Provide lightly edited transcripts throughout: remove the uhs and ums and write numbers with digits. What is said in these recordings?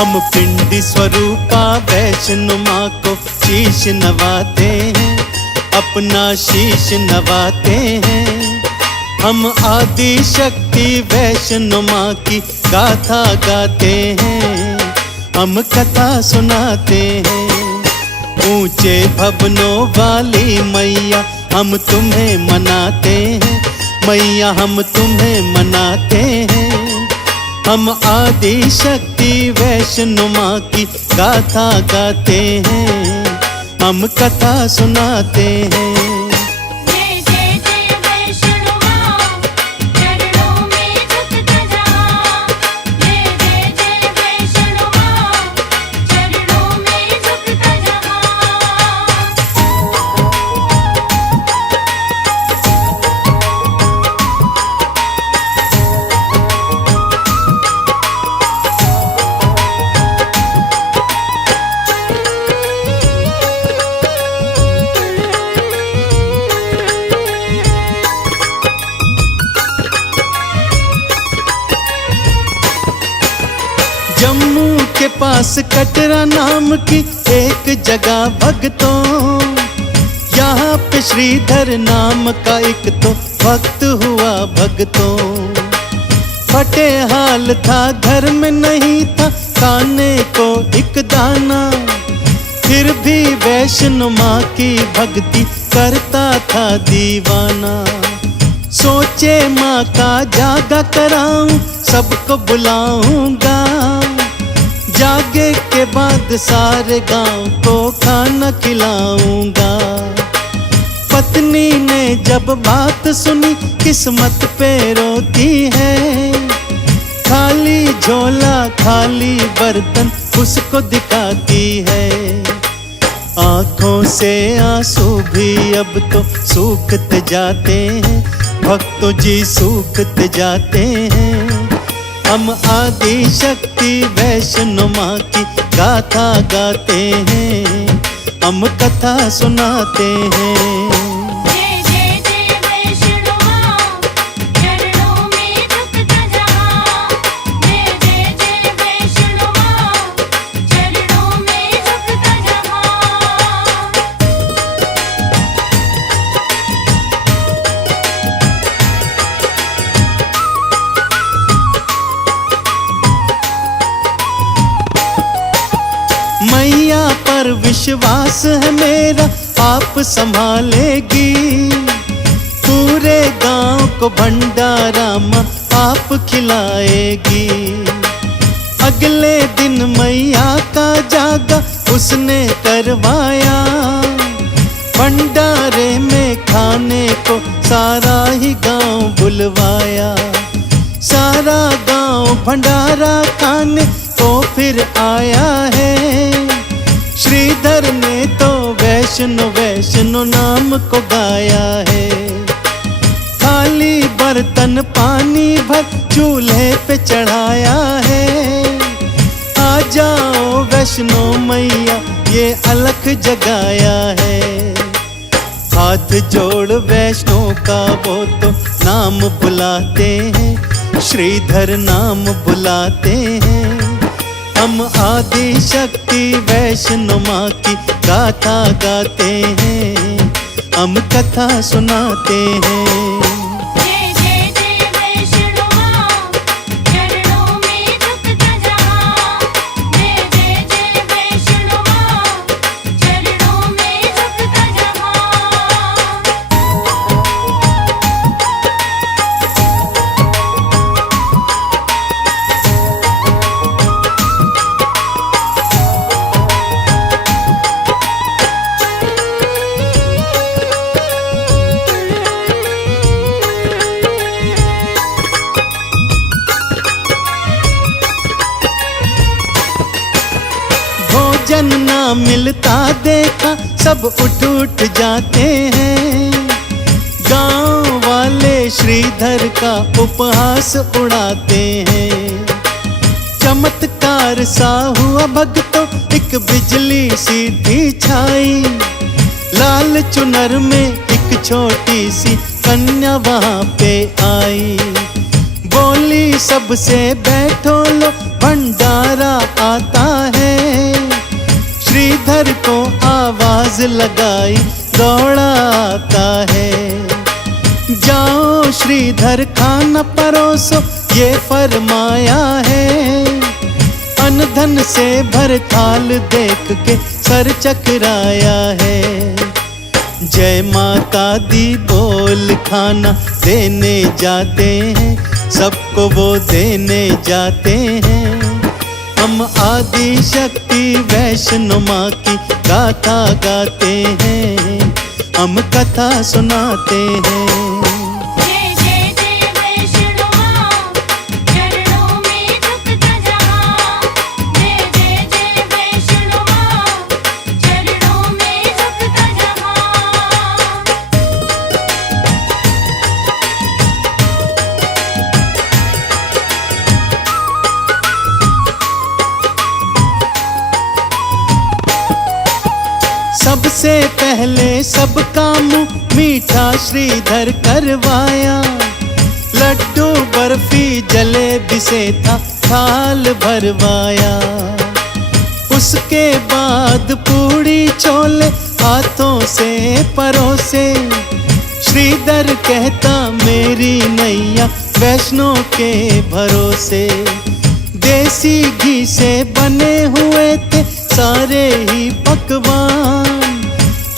हम पिंडी स्वरूपा वैष्णो माँ को शीश नवाते हैं, अपना शीश नवाते हैं। हम आदि शक्ति वैष्णो माँ की गाथा गाते हैं, हम कथा सुनाते हैं। ऊंचे भवनों वाली मैया हम तुम्हें मनाते हैं, मैया हम तुम्हें मनाते हैं। हम आदि शक्ति वैष्णो माँ की गाथा गाते हैं, हम कथा सुनाते हैं। जय जय जय वैष्णो माँ, चरणों में झुकता जा। जय जय जय वैष्णो माँ, चरणों में झुकता जा। जम्मू के पास कटरा नाम की एक जगह भक्तों, यहाँ पे श्रीधर नाम का एक तो भक्त हुआ भक्तों। फटे हाल था, घर में नहीं था खाने को एक दाना, फिर भी वैष्णो माँ की भक्ति करता था दीवाना। सोचे माँ का जागा कराऊं, सबको बुलाऊंगा, जागे के बाद सारे गांव को खाना खिलाऊंगा। पत्नी ने जब बात सुनी, किस्मत पे रोती है, खाली झोला खाली बर्तन उसको दिखाती है। आंखों से आंसू भी अब तो सूखते जाते हैं, भक्तों जी सूखते जाते हैं। हम आदि शक्ति वैष्णो माँ की गाथा गाते हैं, हम कथा सुनाते हैं। जय जय जय वैष्णो माँ, चरणों में झुकता जा। जय जय जय वैष्णो माँ, चरणों में झुकता जा। मैया पर विश्वास है मेरा, आप संभालेगी। पूरे गांव को भंडारा माँ आप खिलाएगी। अगले दिन मैया का जागा उसने करवाया, भंडारे में खाने को सारा ही गांव बुलवाया। सारा गांव भंडारा खाने को फिर आया है। श्रीधर ने तो वैष्णो वैष्णो नाम को गाया है। खाली बर्तन पानी भर चूल्हे पे चढ़ाया है। आ जाओ वैष्णो मैया ये अलख जगाया है। हाथ जोड़ वैष्णो का वो तो नाम बुलाते हैं, श्रीधर नाम बुलाते हैं। हम आदि शक्ति वैष्णो माँ की गाथा गाते हैं, हम कथा सुनाते हैं। जय जय जय वैष्णो माँ, चरणों में झुकता जा। जय जय जय वैष्णो माँ, चरणों में झुकता जा। भोजन ना मिलता देखा सब उठ उठ जाते हैं। गांव वाले श्रीधर का उपहास उड़ाते हैं। चमत्कार सा हुआ भक्तों, एक बिजली सी थी छाई। लाल चुनर में एक छोटी सी कन्या वहां पे आई। बोली सबसे बैठो लो भंडारा आता है। श्रीधर को आवाज लगाई दौड़ा आता है। जाओ श्रीधर खाना परोसो ये फरमाया है। अन्न धन से भर थाल देख के सर चकराया है। जय माता दी बोल खाना देने जाते हैं, सबको वो देने जाते हैं। हम आदि शक्ति वैष्णो माँ की गाथा गाते हैं, हम कथा सुनाते हैं। जय जय जय वैष्णो माँ, चरणों में झुकता जहाँ। जय जय जय वैष्णो माँ, चरणों में झुकता जहाँ। सबसे पहले सबका मुँह मीठा श्रीधर करवाया। लड्डू बर्फी जलेबी से था थाल भरवाया। उसके बाद पूड़ी छोले हाथों से परोसे। श्रीधर कहता मेरी नैया वैष्णो के भरोसे। देसी घी से बने हुए थे सारे ही पकवान।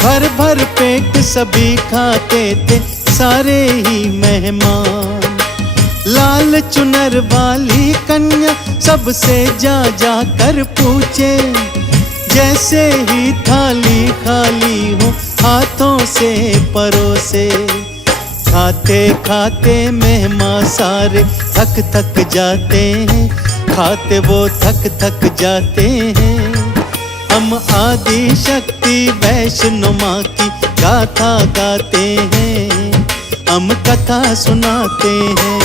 भर भर पेट सभी खाते थे सारे ही मेहमान। लाल चुनर वाली कन्या सबसे जा जा कर पूछे। जैसे ही थाली खाली हो हाथों से परोसे। खाते खाते मेहमान सारे थक थक जाते हैं, खाते वो थक थक जाते हैं। हम आदि शक्ति वैष्णो माँ की गाथा गाते हैं, हम कथा सुनाते हैं।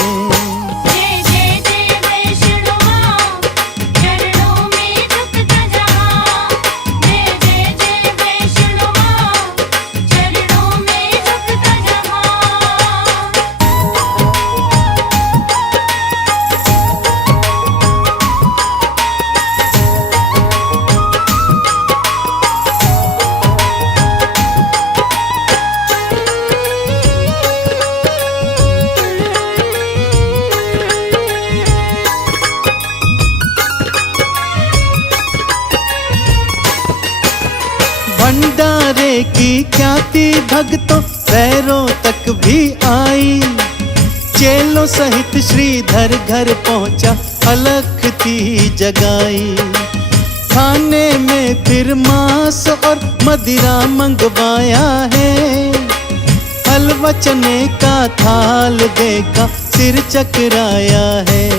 जय जय जय वैष्णो माँ, चरणों में झुकता जहाँ। जय जय जय वैष्णो माँ, चरणों में झुकता जहाँ। भंडारे की ख्याति भक्तों पैरों तक भी आई। चेलों सहित श्रीधर घर पहुंचा, अलख थी जगाई। खाने में फिर मांस और मदिरा मंगवाया है। हलवा चने का थाल देखा सिर चकराया है।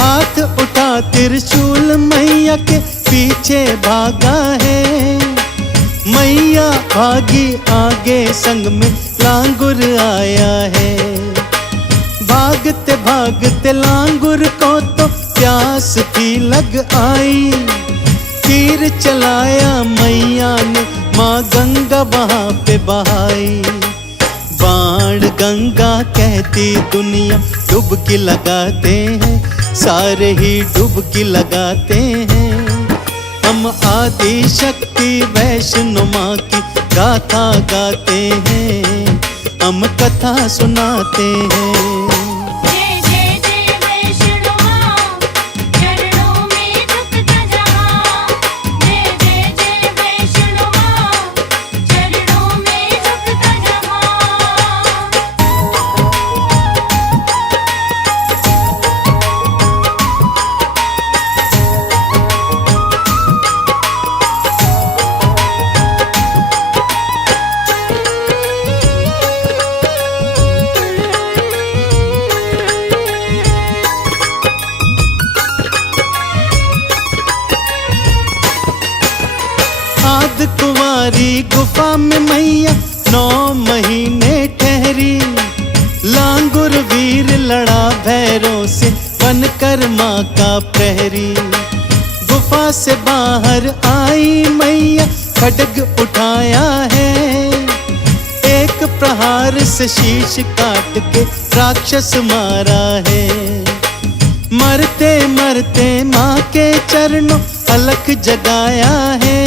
हाथ उठा त्रिशूल मैया के पीछे भागा है। मैया भागी आगे संग में लांगुर आया है। भागते भागते लांगुर को तो प्यास भी लग आई। तीर चलाया मैया ने माँ गंगा वहाँ पे बहाई। बाण गंगा कहती दुनिया डुबकी लगाते हैं, सारे ही डुबकी लगाते हैं। हम आदि शक्ति वैष्णो माँ की गाथा गाते हैं, हम कथा सुनाते हैं। जय जय जय वैष्णो माँ, चरणों में झुकता जहाँ। जय जय जय वैष्णो माँ, चरणों में झुकता जहाँ। आद कुंवारी गुफा में मैया 9 महीने ठहरी। लांगुर वीर लड़ा भैरों से बनकर माँ का प्रहरी। गुफा से बाहर आई मैया खड्ग उठाया है। एक प्रहार से शीश काट के राक्षस मारा है। मरते मरते माँ के चरणों अलख जगाया है।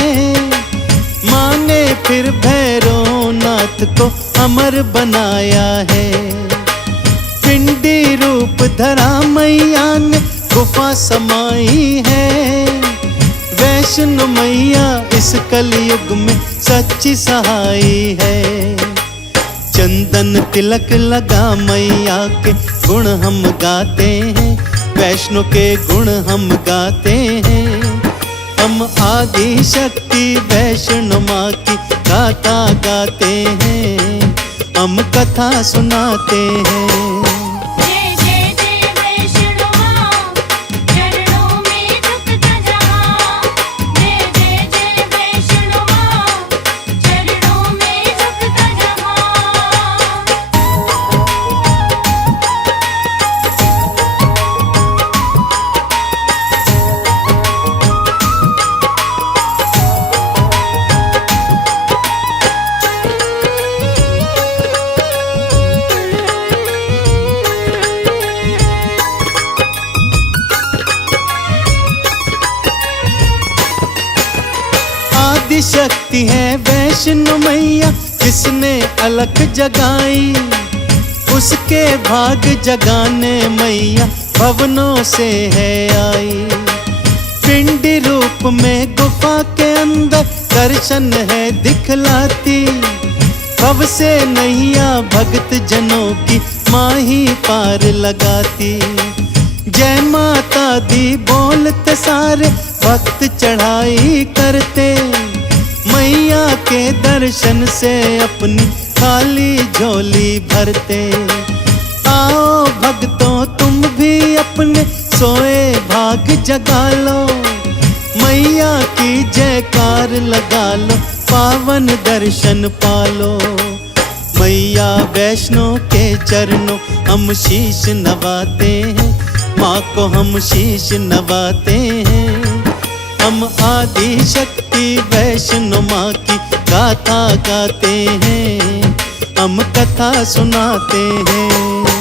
माँ ने फिर भैरवनाथ को अमर बनाया है। पिंडी रूप धरा मैया ने गुफा समाई है। वैष्णो मैया इस कलयुग में सच्ची सहाई है। चंदन तिलक लगा मैया के गुण हम गाते हैं। वैष्णो के गुण हम गाते हैं। हम आदि शक्ति वैष्णो माँ की गाथा गाते हैं। हम कथा सुनाते हैं। जय जय जय वैष्णो माँ, चरणों में झुकता जहाँ। जय जय जय वैष्णो माँ, चरणों में झुकता जहाँ। आदि शक्ति है वैष्णो मैया, जिसने अलख जगाई। उसके भाग जगाने मैया भवनों से है आई। पिंडी रूप में गुफा के अंदर दर्शन है दिखलाती। भव से नैया भक्त जनों की माँ ही पार लगाती। जय माता दी बोलते सारे भक्त चढ़ाई करते। मैया के दर्शन से अपनी खाली झोली भरते। आओ भक्तों तुम भी अपने सोए भाग जगा लो। मैया की जयकार लगा लो, पावन दर्शन पालो। मैया वैष्णो के चरणों हम शीश नवाते हैं। माँ को हम शीश नवाते हैं। हम आदि शक्ति वैष्णो माँ की गाथा गाते हैं। हम कथा सुनाते हैं।